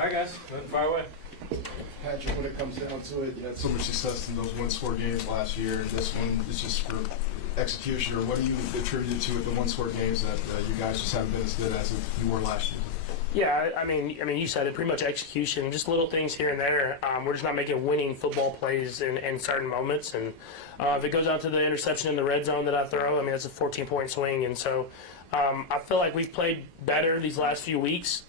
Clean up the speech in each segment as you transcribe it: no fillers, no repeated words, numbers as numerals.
Hi guys, nothing far away. Patrick, when it comes down to it, you had so much success in those one-score games last year. This one is just for execution, or what do you attribute to it, the one-score games that you guys just haven't been as good as you were last year? Yeah, I mean, you said it. Pretty much execution, just little things here and there. We're just not making winning football plays in certain moments. And if it goes out to the interception in the red zone that I throw, I mean, that's a 14-point swing. And so I feel like we've played better these last few weeks.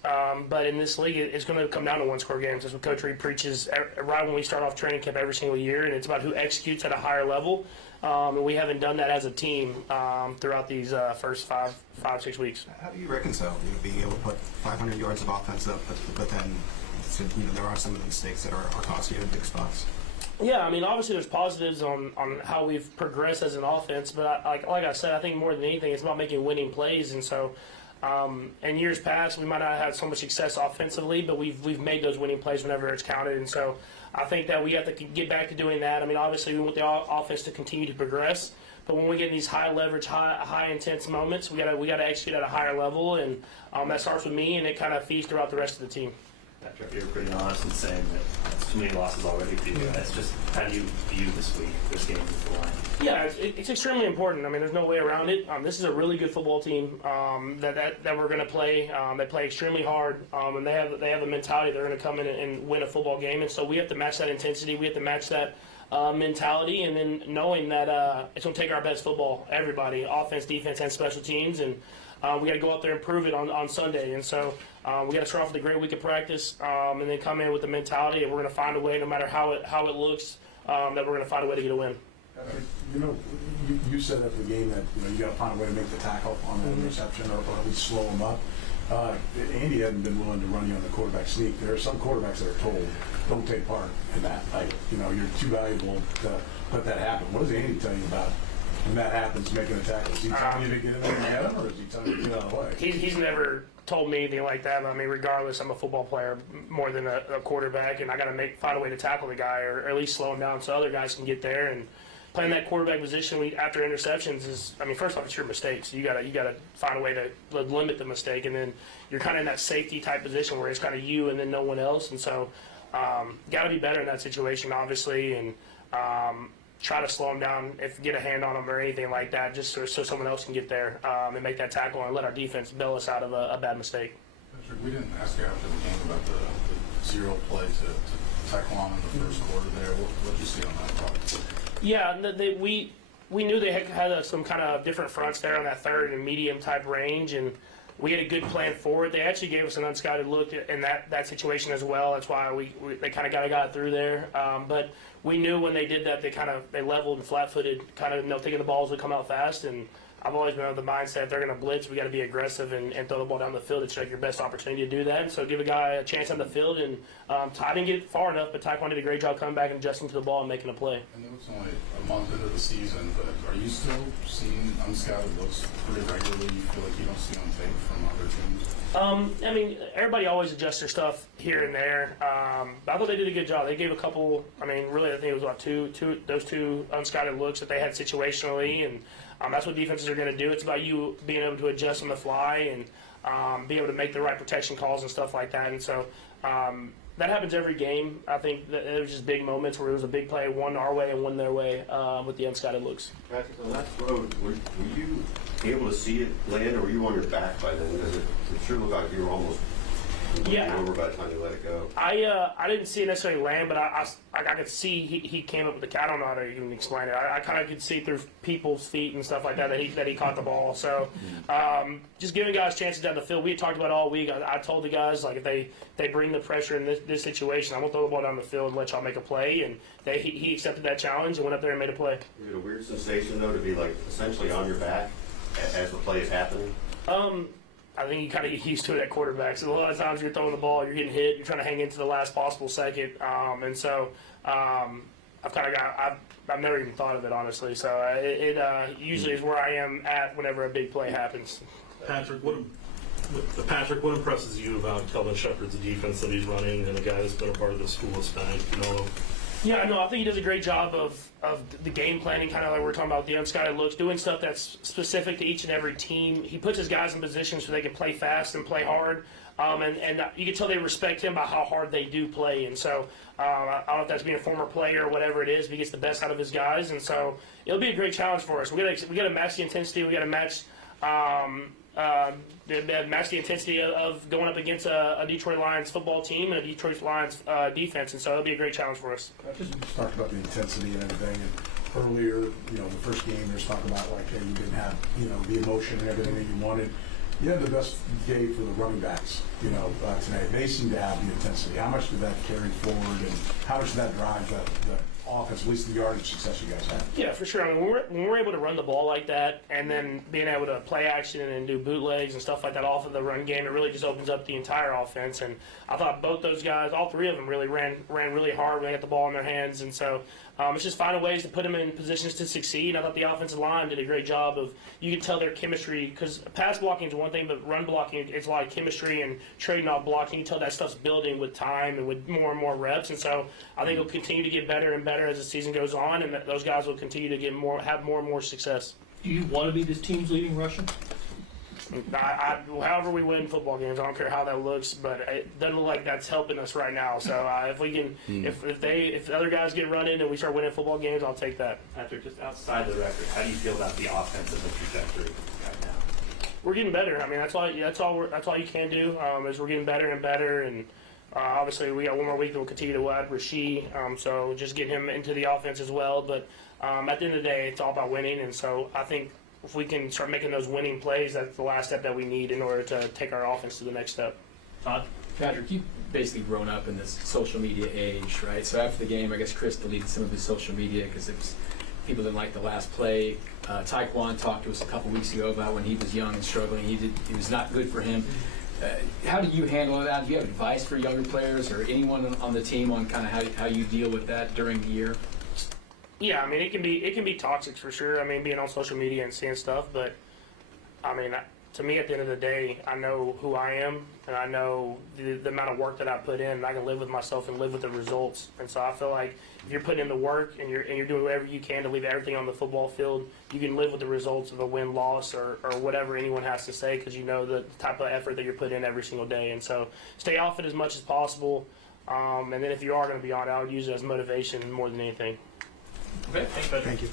But in this league, it's going to come down to one-score games. That's what Coach Reed preaches right when we start off training camp every single year. And it's about who executes at a higher level. And we haven't done that as a team throughout these first five, 6 weeks. How do you reconcile being able to put 500 yards of offense up, but then there are some of the mistakes that are costing you in big spots? Yeah, I mean, obviously there's positives on how we've progressed as an offense, but like I said, I think more than anything, it's about making winning plays. And so in years past, we might not have had so much success offensively, but we've made those winning plays whenever it's counted. And so I think that we have to get back to doing that. I mean, obviously we want the offense to continue to progress, but when we get in these high leverage, high intense moments, we gotta execute at a higher level, and that starts with me, and it kind of feeds throughout the rest of the team. Patrick, you're pretty honest in saying that it's too many losses already for you guys. Just how do you view this week, this game with the line? Yeah, it's extremely important. I mean, there's no way around it. This is a really good football team that we're going to play. They play extremely hard, and they have the mentality they're going to come in and win a football game. And so we have to match that intensity. We have to match that mentality, and then knowing that it's going to take our best football, everybody, offense, defense, and special teams, and we got to go out there and prove it on Sunday. And so we got to start off with a great week of practice, and then come in with the mentality, and we're going to find a way, no matter how it looks, that we're going to find a way to get a win. You said after the game that you got to find a way to make the tackle on that interception, or at least slow them up. Andy hadn't been willing to run you on the quarterback sneak. There are some quarterbacks that are told don't take part in that. You're too valuable to let that happen. What does Andy tell you about when that happens, making a tackle? Is he telling you to get in there and get him, or is he telling you to get out of the way? He's never told me anything like that. I mean, regardless, I'm a football player more than a quarterback, and I got to find a way to tackle the guy, or at least slow him down so other guys can get there. And playing that quarterback position after interceptions is, I mean, first off, it's your mistakes. So you gotta find a way to limit the mistake, and then you're kind of in that safety type position where it's kind of you and then no one else. And so, got to be better in that situation, obviously, and try to slow them down, get a hand on them or anything like that, just so someone else can get there and make that tackle and let our defense bail us out of a bad mistake. Patrick, we didn't ask you after the game about the zero play to tackle on in the first quarter there. What did you see on that part? Yeah, we knew they had some kind of different fronts there on that third and medium type range, and we had a good plan for it. They actually gave us an unscouted look in that situation as well. That's why they kind of got it through there. But we knew when they did that, they leveled and flat-footed, kind of thinking the balls would come out fast. And I've always been of the mindset if they're going to blitz, we got to be aggressive and throw the ball down the field. It's like your best opportunity to do that. So give a guy a chance on the field. And Ty didn't get far enough, but Taekwondo did a great job coming back and adjusting to the ball and making a play. I know it's only a month into the season, but are you still seeing unscouted looks pretty regularly? You feel like you don't see on tape from other teams? I mean, everybody always adjusts their stuff here and there. But I thought they did a good job. They gave a couple. I mean, really, I think it was about those two unscouted looks that they had situationally, and that's what defenses are going to do. It's about you being able to adjust on the fly and be able to make the right protection calls and stuff like that. And so that happens every game. I think that there was just big moments where it was a big play, one our way and one their way with the unscouted looks. Patrick, on that throw, were you able to see it land, or were you on your back by then? Because it sure looked like you were almost over by the time you let it go. I didn't see it necessarily land, but I could see he came up with the. I don't know how to even explain it. I kind of could see through people's feet and stuff like that he caught the ball. So just giving guys chances down the field. We had talked about it all week. I told the guys, like, if they bring the pressure in this situation, I'm gonna throw the ball down the field and let y'all make a play. And he accepted that challenge and went up there and made a play. Is it a weird sensation though to be like essentially on your back as the play is happening? I think you kind of get used to it at quarterback. So a lot of times you're throwing the ball, you're getting hit, you're trying to hang into the last possible second, and so I've never even thought of it, honestly. So it usually is where I am at whenever a big play happens. Patrick, what impresses you about Kelvin Shepard's defense that he's running, and a guy that's been a part of the school of Spain? Yeah, no, I think he does a great job of the game planning, kind of like we're talking about the unscouted looks, doing stuff that's specific to each and every team. He puts his guys in positions so they can play fast and play hard. and you can tell they respect him by how hard they do play. And so I don't know if that's being a former player or whatever it is, but he gets the best out of his guys. And so it'll be a great challenge for us. We got to match the intensity. We got to match the intensity of going up against a Detroit Lions football team and a Detroit Lions defense. And so it'll be a great challenge for us. Just talked about the intensity and everything. And earlier, the first game, there's talk about like, hey, you didn't have, the emotion and everything that you wanted. You had the best day for the running backs, today. They seem to have the intensity. How much did that carry forward, and how much did that drive the offense, at least the yardage success you guys had? Yeah, for sure. I mean, when we're able to run the ball like that, and then being able to play action and do bootlegs and stuff like that off of the run game, it really just opens up the entire offense. And I thought both those guys, all three of them, really ran really hard when they got the ball in their hands. And so it's just finding ways to put them in positions to succeed. I thought the offensive line did a great job of, you could tell their chemistry, because pass blocking is one thing, but run blocking, it's a lot of chemistry and trading off blocking. You can tell that stuff's building with time and with more and more reps. And so I think it'll continue to get better and better as the season goes on, and that those guys will continue to have more and more success. Do you want to be this team's leading rusher? However we win football games, I don't care how that looks, but it doesn't look like that's helping us right now. So if we can, if the other guys get running and we start winning football games, I'll take that. Patrick, just outside the record, how do you feel about the offensive trajectory right now? We're getting better. I mean, that's all you can do is we're getting better and better. And obviously, we got one more week that we'll continue to add Rasheed. So just get him into the offense as well. But at the end of the day, it's all about winning. And so I think if we can start making those winning plays, that's the last step that we need in order to take our offense to the next step. Todd? Patrick, you've basically grown up in this social media age, right? So after the game, I guess Chris deleted some of his social media because people didn't like the last play. Taekwon talked to us a couple weeks ago about when he was young and struggling. He was not good for him. How do you handle that? Do you have advice for younger players or anyone on the team on kind of how you deal with that during the year? Yeah, I mean, it can be toxic for sure. I mean, being on social media and seeing stuff, but I mean, to me, at the end of the day, I know who I am, and I know the amount of work that I put in, and I can live with myself and live with the results. And so I feel like if you're putting in the work and you're doing whatever you can to leave everything on the football field, you can live with the results of a win-loss or whatever anyone has to say, because you know the type of effort that you're putting in every single day. And so stay off it as much as possible, and then if you are going to be on it, I would use it as motivation more than anything. Okay, thanks, Patrick. Thank you.